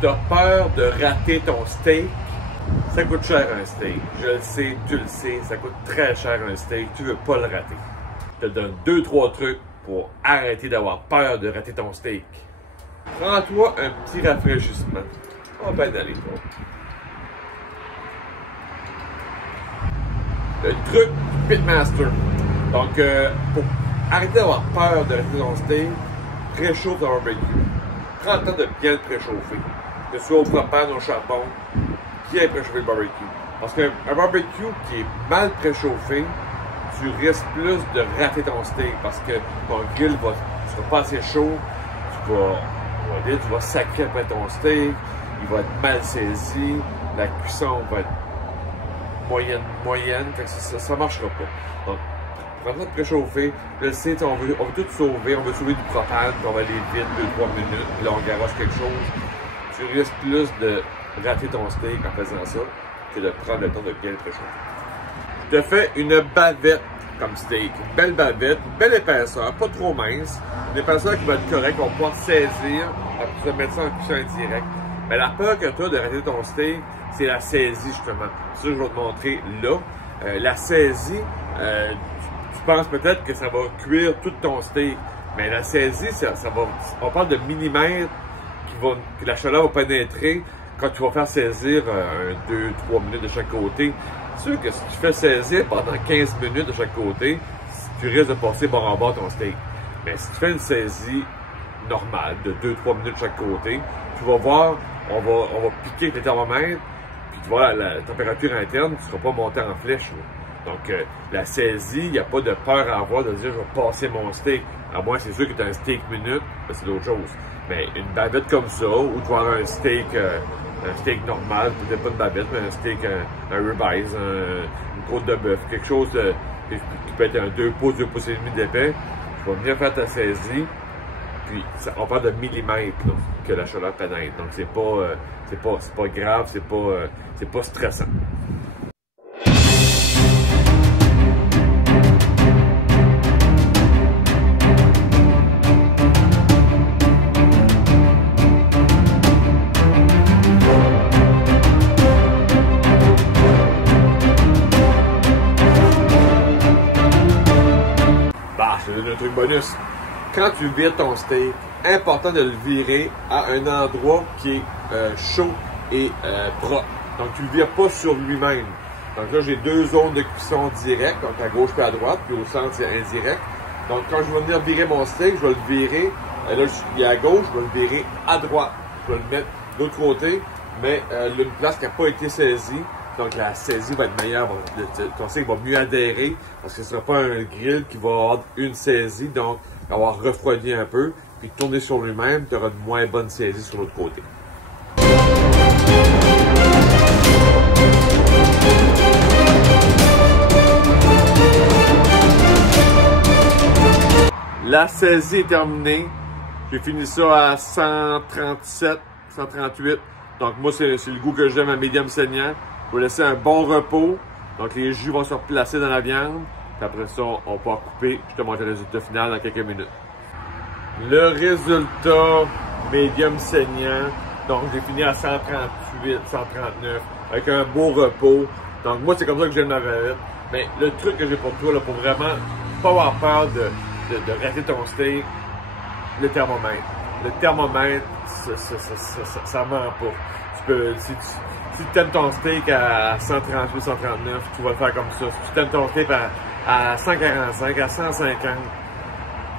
tu as peur de rater ton steak, ça coûte cher un steak. Je le sais, tu le sais, ça coûte très cher un steak, tu veux pas le rater. Je te donne 2-3 trucs pour arrêter d'avoir peur de rater ton steak. Prends-toi un petit rafraîchissement. On va bien aller, toi. Le truc du Pitmaster. Donc, pour arrêter d'avoir peur de rater ton steak, préchauffe ton barbecue. Prends le temps de bien le préchauffer. Que ce soit au propane, au charbon, bien préchauffer le barbecue. Parce qu'un barbecue qui est mal préchauffé, tu risques plus de rater ton steak parce que ton grill ne sera pas assez chaud, tu vas sacrer après ton steak, il va être mal saisi, la cuisson va être moyenne, fait que ça ne marchera pas. Donc, prends le temps de préchauffer, je sais, on veut tout sauver, on veut sauver du propane, puis on va aller vite, 2-3 minutes, puis là on garoche quelque chose. Tu risques plus de rater ton steak en faisant ça que de prendre le temps de bien le préchauffer. Je te fais une bavette comme steak. Une belle bavette, une belle épaisseur, pas trop mince. Une épaisseur qui va être correcte, on va pouvoir saisir, après mettre ça en cuisson indirect. Mais la peur que tu as de rater ton steak, c'est la saisie justement. Ça, je vais te montrer là. La saisie, tu penses peut-être que ça va cuire tout ton steak. Mais la saisie, on parle de millimètres que la chaleur va pénétrer quand tu vas faire saisir 2-3 minutes de chaque côté. C'est sûr que si tu fais saisir pendant 15 minutes de chaque côté, tu risques de passer bord en bord ton steak. Mais si tu fais une saisie normale de 2-3 minutes de chaque côté, tu vas voir, on va piquer avec le thermomètre, puis tu vois la température interne, tu ne seras pas monté en flèche. Là. Donc la saisie, il n'y a pas de peur à avoir de dire je vais passer mon steak. À moins c'est sûr que tu as un steak minute, c'est d'autres choses. Mais une bavette comme ça, ou tu vas avoir un steak normal, peut-être pas une bavette, mais un steak, un ribeye, une côte de bœuf, quelque chose qui peut être un 2 pouces et demi d'épais. Tu vas venir faire ta saisie, puis on parle de millimètres là, que la chaleur pénètre. Donc c'est pas grave, c'est pas stressant. Un truc bonus. Quand tu vires ton steak, important de le virer à un endroit qui est chaud et propre. Donc tu le vires pas sur lui-même. Donc là j'ai deux zones de cuisson directes, donc à gauche et à droite, puis au centre c'est indirect. Donc quand je vais venir virer mon steak, je vais le virer, là il est à gauche, je vais le virer à droite. Je vais le mettre de l'autre côté, mais une place qui n'a pas été saisie. Donc la saisie va être meilleure, ton steak va mieux adhérer parce que ce ne sera pas un grill qui va avoir une saisie, donc il va avoir refroidi un peu, puis tourner sur lui-même, tu auras une moins bonne saisie sur l'autre côté. La saisie est terminée. J'ai fini ça à 137, 138. Donc moi c'est le goût que j'aime à médium saignant. Je vais laisser un bon repos. Donc les jus vont se replacer dans la viande. Puis après ça, on va couper. Je te montre le résultat final dans quelques minutes. Le résultat médium saignant. Donc j'ai fini à 138, 139 avec un beau repos. Donc moi c'est comme ça que j'aime ma bavette. Mais le truc que j'ai pour toi, là, pour vraiment pas avoir peur de rater ton steak, le thermomètre. Le thermomètre, ça ment pas. Tu peux, si tu aimes ton steak à 138, 139, tu vas le faire comme ça. Si tu aimes ton steak à 145, à 150,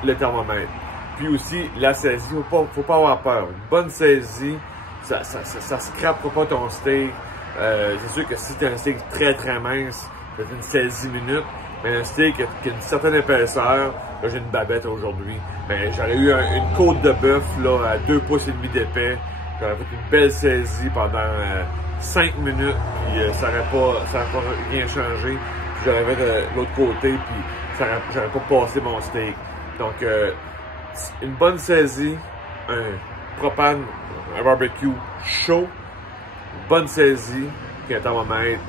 le thermomètre. Puis aussi, la saisie, faut pas avoir peur. Une bonne saisie, ça scrapera pas ton steak. C'est sûr que si tu as un steak très très mince, ça fait une saisie minute. Mais un steak qui a une certaine épaisseur, là j'ai une bavette aujourd'hui, mais j'aurais eu une côte de bœuf là, à 2 pouces et demi d'épais. J'aurais fait une belle saisie pendant 5 minutes, puis ça n'aurait pas rien changé. Puis j'aurais fait de l'autre côté, puis j'aurais pas passé mon steak. Donc, une bonne saisie, un propane, un barbecue chaud, une bonne saisie, puis un thermomètre,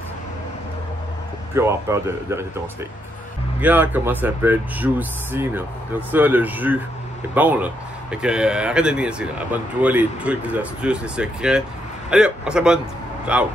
pour plus avoir peur de rater ton steak. Regarde comment ça peut être juicy, là. Comme ça, le jus est bon, là. Fait que arrête de niaiser, là. Abonne-toi, les trucs, les astuces, les secrets. Allez hop, on s'abonne. Ciao!